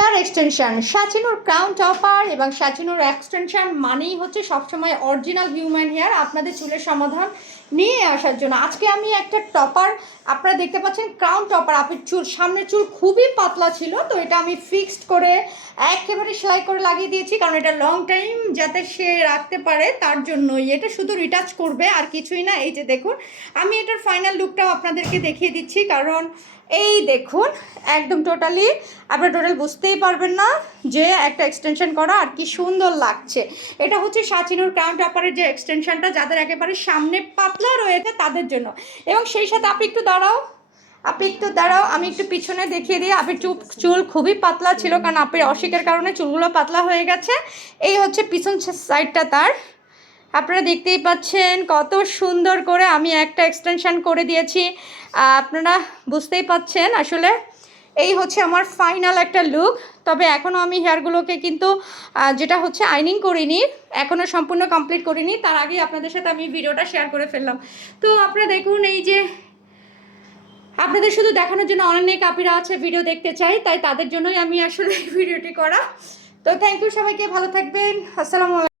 Hair extension সাচিনোর crown topper এবং সাচিনোর extension মানেই হচ্ছে সবসময় অরিজিনাল হিউম্যান হেয়ার আপনাদের চুলের সমাধান নিয়ে আসার জন্য। আজকে আমি একটা টপার আপনারা দেখতে পাচ্ছেন, ক্রাউন টপার। আপনার চুল, সামনের চুল খুবই পাতলা ছিল, তো এটা আমি ফিক্সড করে একেবারে সেলাই করে লাগিয়ে দিয়েছি, কারণ এটা লং টাইম যাতে সে রাখতে পারে তার জন্যই। এটা শুধু রিটাচ করবে আর কিছুই না। এই যে দেখুন, আমি এটার ফাইনাল লুকটাও আপনাদেরকে দেখিয়ে দিচ্ছি, কারণ এই দেখুন একদম টোটালি আপনারা টোটাল বুঝতেই পারবেন না যে একটা এক্সটেনশন করা আর কি সুন্দর লাগছে। এটা হচ্ছে সাচিনোর ক্রাউন টপারের যে এক্সটেনশনটা, যাদের একেবারে সামনে পাতলা রয়েছে তাদের জন্য। এবং সেই সাথে আপনি একটু দাঁড়াও, আমি একটু পিছনে দেখিয়ে দিই। আপনার চুল খুবই পাতলা ছিল, কারণ আপনার অসুখের কারণে চুলগুলো পাতলা হয়ে গেছে। এই হচ্ছে পিছন সাইডটা তার, আপনারা দেখতেই পাচ্ছেন কত সুন্দর করে আমি একটা এক্সটেনশন করে দিয়েছি। আপনারা বুঝতেই পাচ্ছেন আসলে এই হচ্ছে আমার ফাইনাল একটা লুক। তবে এখনও আমি হেয়ারগুলোকে কিন্তু যেটা হচ্ছে আইনিং করিনি, এখনও সম্পূর্ণ কমপ্লিট করিনি। তার আগেই আপনাদের সাথে আমি ভিডিওটা শেয়ার করে ফেললাম। তো আপনারা দেখুন, এই যে আপনাদের শুধু দেখানোর জন্য অনেক আপিরা আছে ভিডিও দেখতে চাই, তাই তাদের জন্যই আমি আসলে ভিডিওটি করা। তো থ্যাংক ইউ সবাইকে, ভালো থাকবেন, আসসালামু আলাইকুম।